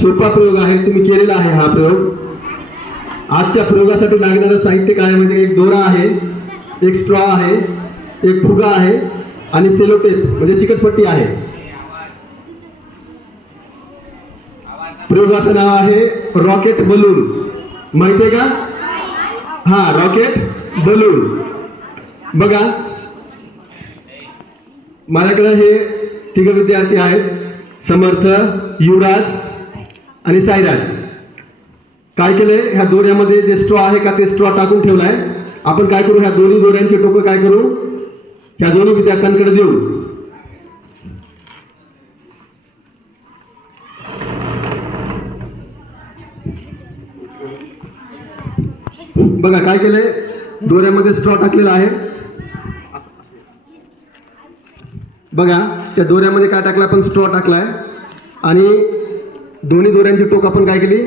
सोपा प्रयोग आहे तुम्ही केलेला आहे हा प्रयोग. आजच्या प्रयोगासाठी लागणारं साहित्य काय म्हणजे एक दोरा आहे एक स्ट्रॉ आहे एक फुगा आहे आणि सेलोटेप म्हणजे चिकटपट्टी आहे. प्रयोगाचं नाव आहे रॉकेट बलून. माहितीये का? हा रॉकेट बलून. बघा. माझ्याकडे हे तिघ विद्यार्थी आहेत. समर्थ युवराज आणि साईराज काय केलंय? ह्या दोऱ्यामध्ये जे स्ट्रॉ आहे का ते स्ट्रॉ टाकून ठेवलाय. आपण काय करू? ह्या दोन्ही दोऱ्यांचे टोकं काय करू? ह्या दोन्ही विद्यार्थ्यांकडे देऊ. बघा काय केलंय? दोऱ्यामध्ये स्ट्रॉ टाकलेला आहे. बघा त्या दोऱ्यामध्ये काय टाकलं? आपण स्ट्रॉ टाकलाय. आणि दोन्ही दोऱ्यांची टोक आपण काय केली?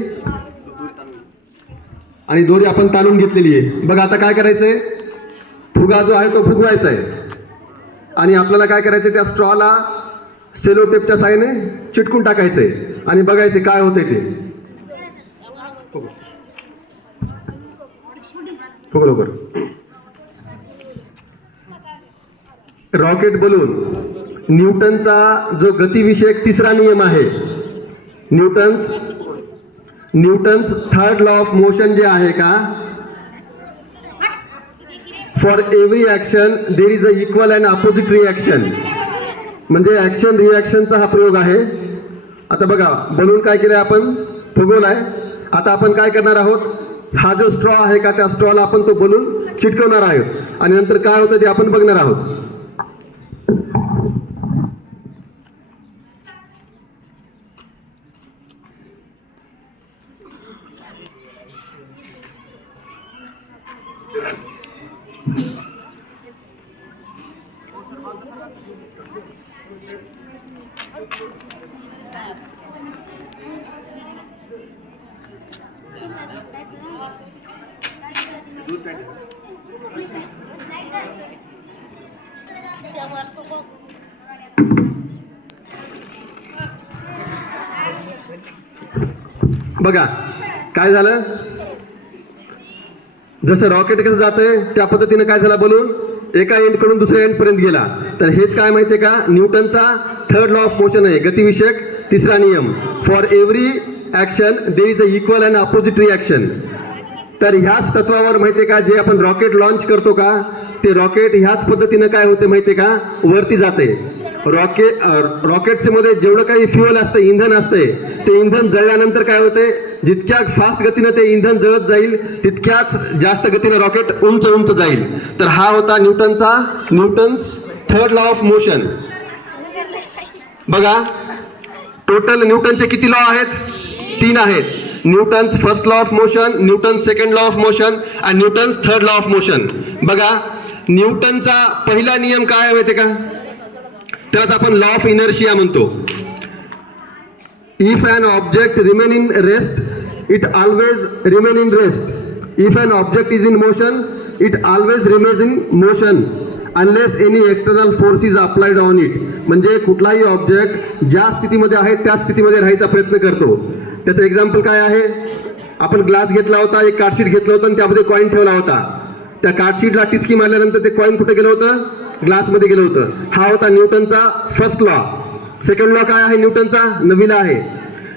आणि दोरी आपण ताणून घेतलेली आहे. बघा आता काय करायचंय? फुगा जो आहे तो फुगवायचा आहे. आणि आपल्याला काय करायचं त्या स्ट्रॉला सेलो टेपच्या साहाय्याने चिटकून टाकायचंय. आणि बघायचे काय होतंय ते. लवकर. रॉकेट बलून न्यूटनचा जो गतिविषयक तिसरा नियम आहे Newton's Newton's third law of motion जे आहे का? For every action there is a equal and opposite reaction म्हणजे ॲक्शन रिॲक्शनचा हा प्रयोग आहे. आता बघा बनून काय केलंय आपण? फुगवलाय. आता आपण काय करणार आहोत? हा जो स्ट्रॉ आहे का त्या स्ट्रॉला आपण तो बलून चिटकवणार आहोत. आणि नंतर काय होतं ते आपण बघणार आहोत. बघा काय झालं? जसं रॉकेट कसं जातंय त्या पद्धतीनं काय झालं बलून? एका एंडकडून दुसऱ्या एंड पर्यंत गेला. तर हेच काय माहितीये का? न्यूटनचा थर्ड लॉ ऑफ मोशन आहे. गतिविषयक तिसरा नियम. For every action there is a equal and opposite reaction तर ह्याच तत्वावर माहितीये का जे आपण रॉकेट लॉन्च करतो का ते रॉकेट ह्याच पद्धतीनं काय होते माहितीये का? वरती जाते. रॉकेट रॉकेटचे मध्ये जेवढं काही फ्युअल असतं इंधन असते ते इंधन जळल्यानंतर काय होते जितक्या फास्ट गतीनं ते इंधन जळत जाईल तितक्याच जास्त गतीनं रॉकेट उंच उंच जाईल. तर हा होता न्यूटनचा Newton's third law of motion बघा टोटल न्यूटनचे किती लॉ आहेत? तीन आहेत. Newton's first law of motion Newton's second law of motion आणि Newton's third law of motion बघा न्यूटनचा पहिला नियम काय आहे माहिती का? त्यालाच आपण लॉ ऑफ इनर्शिया म्हणतो. If an object remain in rest it always remain in rest if an object is in motion it always remains in motion unless any external force is applied on it म्हणजे कुठलाही object ज्या स्थितीमध्ये आहे त्या स्थितीमध्ये राहायचा प्रयत्न करतो. त्याचं एक्झाम्पल काय आहे? आपण ग्लास घेतला होता एक कार्डशीट घेतलं होतं आणि त्यामध्ये कॉईन ठेवला होता. त्या कार्डशीटला टिचकी मारल्यानंतर ते कॉईन कुठे गेलं होतं? ग्लासमध्ये गेलं होतं. हा होता न्यूटनचा फर्स्ट लॉ सेकंड लॉ काय आहे न्यूटनचा? नवीला आहे.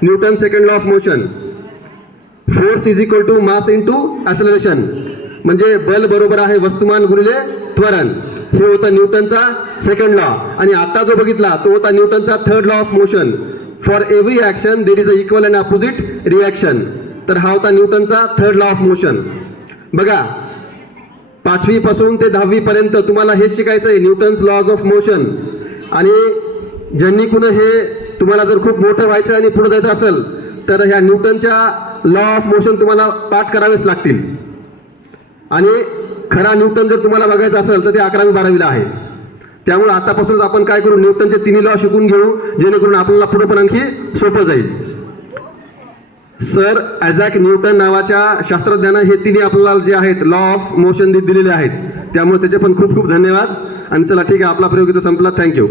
Newton second law of motion force is equal to mass into acceleration म्हणजे बल बरोबर आहे वस्तुमान गुणिले त्वरण. हे होता न्यूटनचा सेकंड लॉ आणि आता जो बघितला तो होता न्यूटनचा third law of motion for every action there is a equal and opposite reaction तर हा होता न्यूटनचा थर्ड लॉ ऑफ मोशन बघा पाचवी पासून ते दहावी पर्यंत तुम्हाला हेच शिकायचं आहे न्यूटन्स लॉज ऑफ मोशन आणि ज्यांनी कुणं हे तुम्हाला जर खूप मोठं व्हायचं आणि पुढे जायचं असेल तर ह्या न्यूटनच्या लॉ ऑफ मोशन तुम्हाला पाठ करावेच लागतील. आणि खरा न्यूटन जर तुम्हाला बघायचा असेल तर ते अकरावी बारावीला आहे. त्यामुळे आतापासूनच आपण काय करू न्यूटनचे तिन्ही लॉ शिकून घेऊ जेणेकरून आपल्याला पुढे पण आणखी सोपं जाईल. सर ॲझॅक न्यूटन नावाच्या शास्त्रज्ञानं हे तिन्ही आपल्याला जे आहेत लॉ ऑफ मोशन दिलेले आहेत. त्यामुळे त्याचे पण खूप खूप धन्यवाद. आणि चला ठीक आहे आपला प्रयोग इथं संपला. थँक्यू